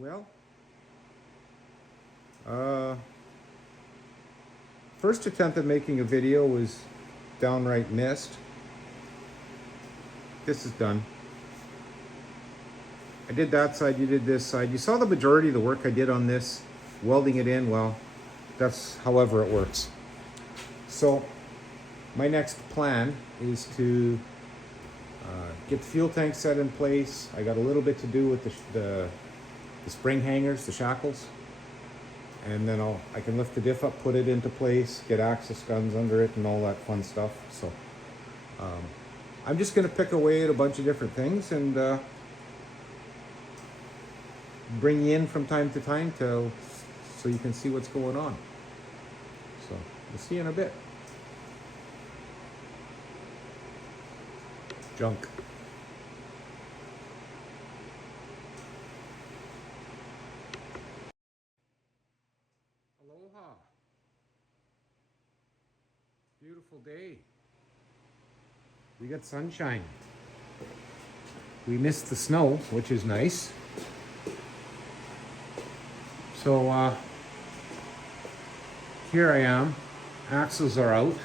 Well, uh, first attempt at making a video was downright missed. This is done. I did that side, you did this side. You saw the majority of the work I did on this, welding it in. Well, that's however it works. So my next plan is to get the fuel tank set in place. I got a little bit to do with the spring hangers, the shackles, and then I can lift the diff up, put it into place, get access guns under it and all that fun stuff. So I'm just going to pick away at a bunch of different things and bring you in from time to time so you can see what's going on. So we'll see you in a bit. Junk. Aloha. Beautiful day. We got sunshine. We missed the snow, which is nice. So here I am. Axles are out.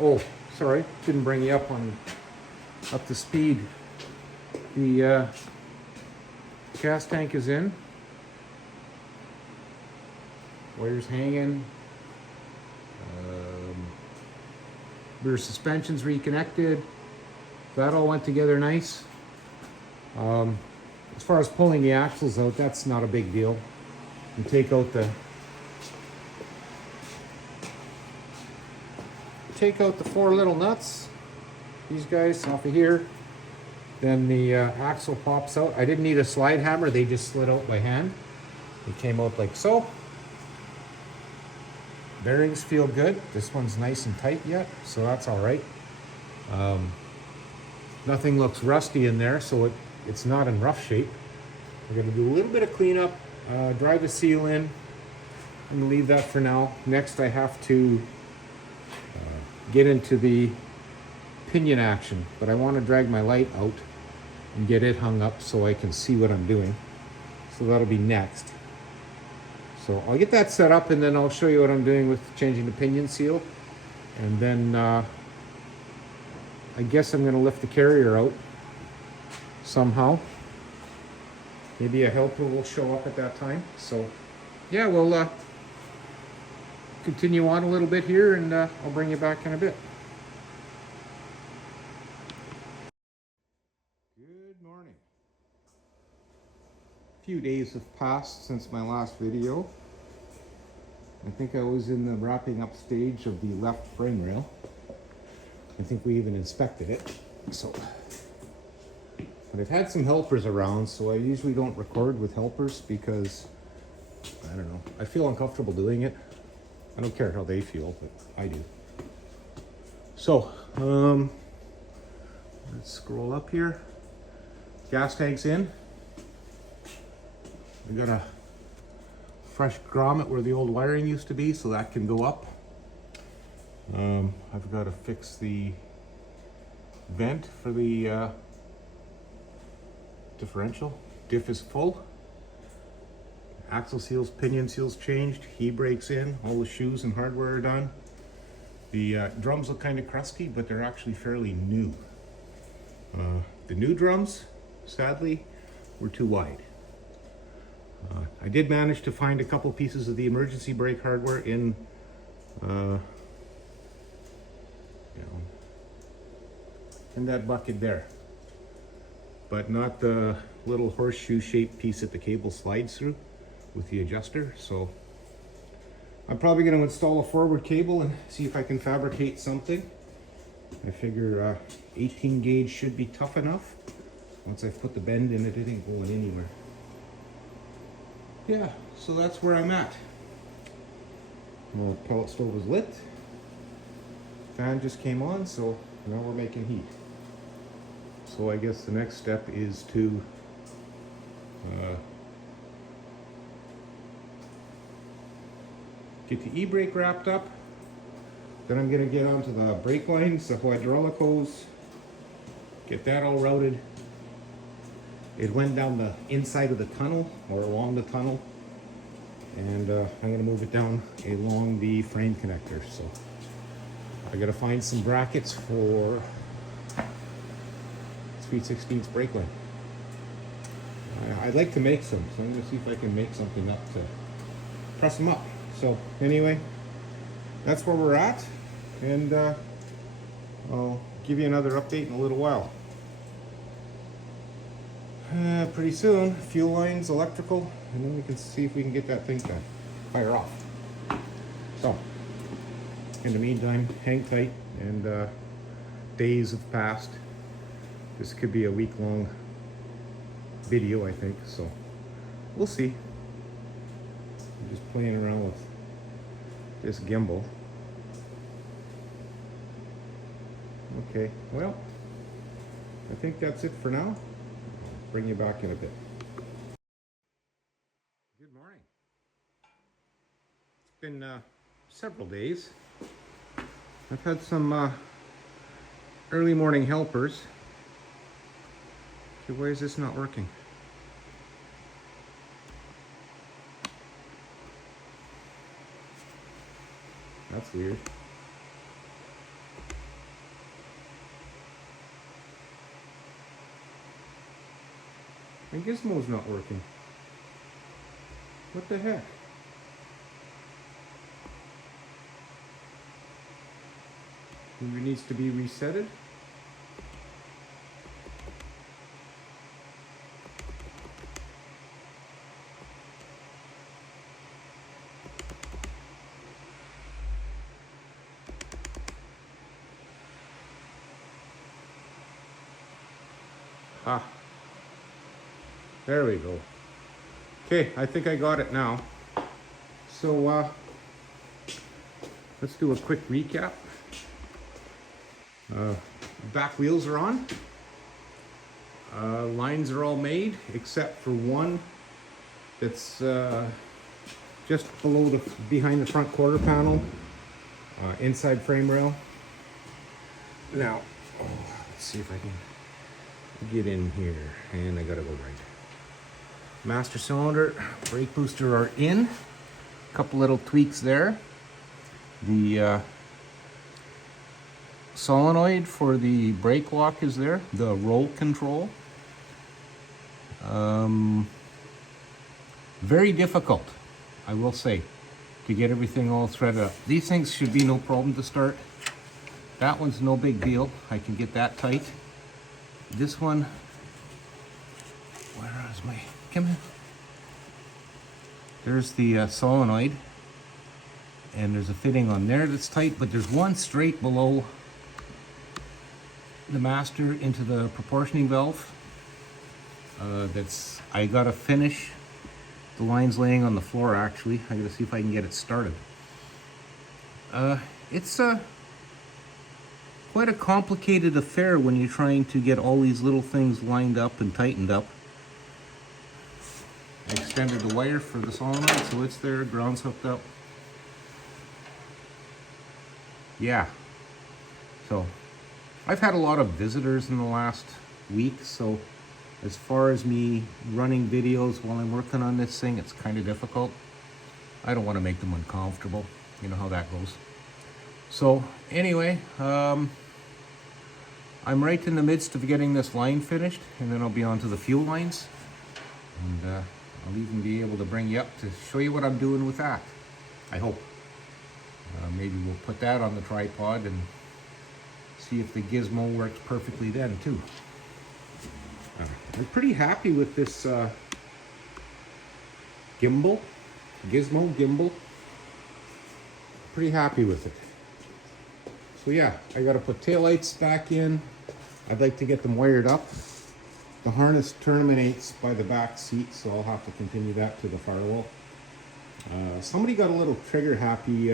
Oh, sorry, didn't bring you up to speed. The gas tank is in. Wires hanging. Rear suspension's reconnected. That all went together nice. As far as pulling the axles out, that's not a big deal. You take out the four little nuts, these guys off of here, then the axle pops out. I didn't need a slide hammer, they just slid out by hand. It came out like so. Bearings feel good. This one's nice and tight yet, so that's all right. Nothing looks rusty in there, so it's not in rough shape. We're gonna do a little bit of cleanup, drive the seal in. I'm gonna leave that for now. Next I have to get into the pinion action, but I want to drag my light out and get it hung up so I can see what I'm doing. So that'll be next. So I'll get that set up and then I'll show you what I'm doing with changing the pinion seal. And then I guess I'm going to lift the carrier out somehow. Maybe a helper will show up at that time. So yeah, we'll continue on a little bit here and I'll bring you back in a bit. Good morning. A few days have passed since my last video. I think I was in the wrapping up stage of the left frame rail. I think we even inspected it. So, but I've had some helpers around, so I usually don't record with helpers because, I don't know, I feel uncomfortable doing it. I don't care how they feel, but I do. So, let's scroll up here. Gas tank's in. We got a fresh grommet where the old wiring used to be, so that can go up. I've got to fix the vent for the differential. Diff is full. Axle seals, pinion seals changed, e-brakes in, all the shoes and hardware are done. The drums look kind of crusty, but they're actually fairly new. The new drums, sadly, were too wide. I did manage to find a couple pieces of the emergency brake hardware in, in that bucket there, but not the little horseshoe shaped piece that the cable slides through with the adjuster. So I'm probably going to install a forward cable and see if I can fabricate something. I figure 18 gauge should be tough enough. Once I've put the bend in it, it ain't going anywhere. Yeah, so that's where I'm at. The pellet stove is lit. Fan just came on, so now we're making heat. So I guess the next step is to get the e-brake wrapped up. Then I'm going to get onto the brake lines, the hydraulic hose, get that all routed, It went down the inside of the tunnel, or along the tunnel, and I'm gonna move it down along the frame connector. So I gotta find some brackets for 3/16 brake line. I'd like to make some, so I'm gonna see if I can make something up to press them up. So anyway, that's where we're at, and I'll give you another update in a little while. Pretty soon, fuel lines, electrical, and then we can see if we can get that thing to fire off. So, in the meantime, hang tight, and days have passed. This could be a week-long video, I think, so we'll see. I'm just playing around with this gimbal. Okay, well, I think that's it for now. I'll bring you back in a bit. Good morning. It's been several days. I've had some early morning helpers. Okay, why is this not working? That's weird. My gizmo's not working. What the heck? Maybe it needs to be resetted? Ah, there we go. Okay, I think I got it now. So let's do a quick recap. Back wheels are on. Lines are all made except for one that's just below behind the front quarter panel, inside frame rail. Now, let's see if I can get in here, and I gotta go right. Master cylinder, brake booster are in. A couple little tweaks there. The solenoid for the brake lock is there. The roll control. Very difficult, I will say, to get everything all threaded up. These things should be no problem to start. That one's no big deal. I can get that tight. This one, where is my, come here. There's the solenoid, and there's a fitting on there that's tight, but there's one straight below the master into the proportioning valve. That's, I gotta finish. The line's laying on the floor actually. I gotta see if I can get it started. It's quite a complicated affair when you're trying to get all these little things lined up and tightened up. I extended the wire for the solenoid, so it's there, ground's hooked up. Yeah, so I've had a lot of visitors in the last week, so as far as me running videos while I'm working on this thing, it's kind of difficult. I don't want to make them uncomfortable. You know how that goes. So anyway, I'm right in the midst of getting this line finished, and then I'll be on to the fuel lines. And I'll even be able to bring you up to show you what I'm doing with that, I hope. Maybe we'll put that on the tripod and see if the gizmo works perfectly then too. I'm pretty happy with this gizmo gimbal. Pretty happy with it. So yeah, I gotta put taillights back in. I'd like to get them wired up. The harness terminates by the back seat, so I'll have to continue that to the firewall. Somebody got a little trigger happy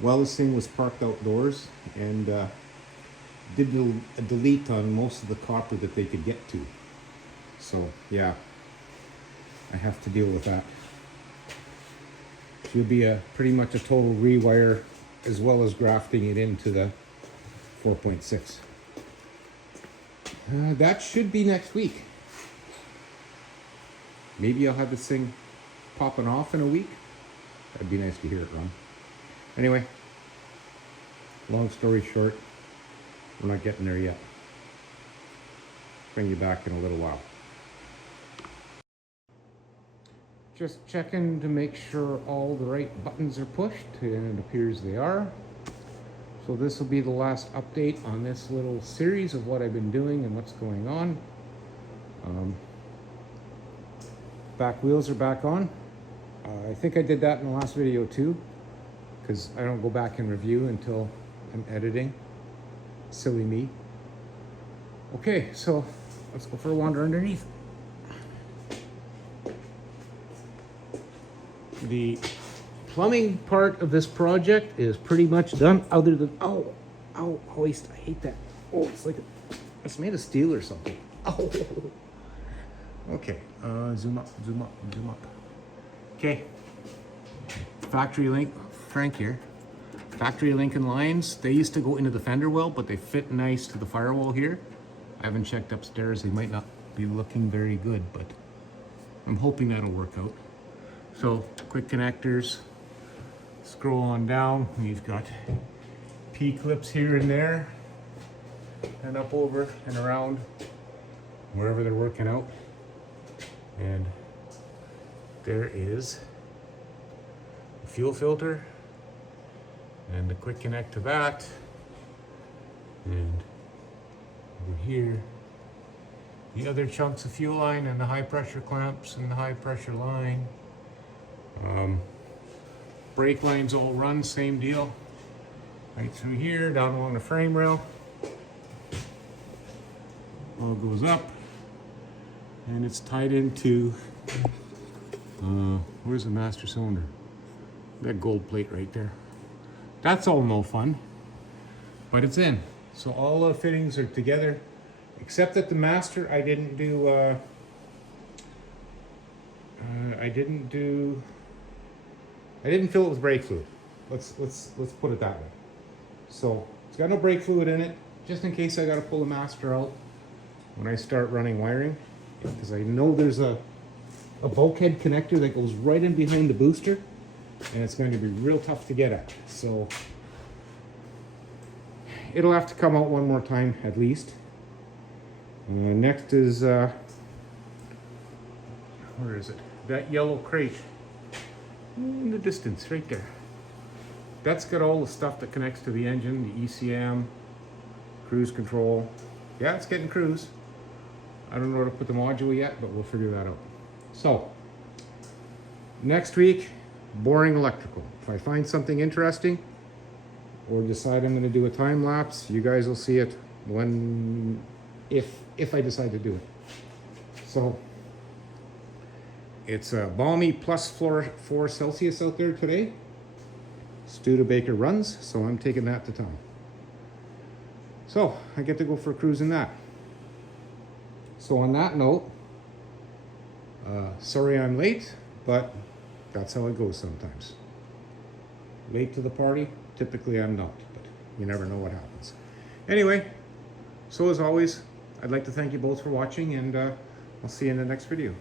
while this thing was parked outdoors, and did a delete on most of the copper that they could get to. So yeah, I have to deal with that. Should be pretty much a total rewire, as well as grafting it into the 4.6. That should be next week. Maybe I'll have this thing popping off in a week. That'd be nice to hear it run. Anyway, long story short, we're not getting there yet. Bring you back in a little while. Just checking to make sure all the right buttons are pushed, and it appears they are. So this will be the last update on this little series of what I've been doing and what's going on. Back wheels are back on. I think I did that in the last video too, because I don't go back and review until I'm editing. Silly me. Okay, so let's go for a wander underneath. The plumbing part of this project is pretty much done, other than, ow, hoist, I hate that. Oh, it's like, it's made of steel or something. Oh. Okay, zoom up. Okay, factory link, Frank here. Factory Lincoln lines, they used to go into the fender well, but they fit nice to the firewall here. I haven't checked upstairs, they might not be looking very good, but I'm hoping that'll work out. So, quick connectors, scroll on down, we've got P-clips here and there, and up over and around, wherever they're working out. And there is the fuel filter, and the quick connect to that, and over here, the other chunks of fuel line and the high pressure clamps and the high pressure line. Brake lines all run, same deal. Right through here, down along the frame rail. All goes up. And it's tied into, where's the master cylinder? That gold plate right there. That's all no fun, but it's in. So all the fittings are together, except that the master, I didn't fill it with brake fluid. Let's put it that way. So it's got no brake fluid in it, just in case I got to pull the master out when I start running wiring, because I know there's a bulkhead connector that goes right in behind the booster, and it's going to be real tough to get at. So it'll have to come out one more time at least. Next is where is it? That yellow crate in the distance, right there. That's got all the stuff that connects to the engine, the ECM, cruise control. Yeah, it's getting cruise. I don't know where to put the module yet, but we'll figure that out. So, next week, boring electrical. If I find something interesting or decide I'm going to do a time lapse, you guys will see it when, if I decide to do it. So, it's balmy plus 4 Celsius out there today. Studebaker runs, so I'm taking that to town. So, I get to go for a cruise in that. So on that note, sorry I'm late, but that's how it goes sometimes. Late to the party, typically I'm not, but you never know what happens. Anyway, so as always, I'd like to thank you both for watching, and I'll see you in the next video.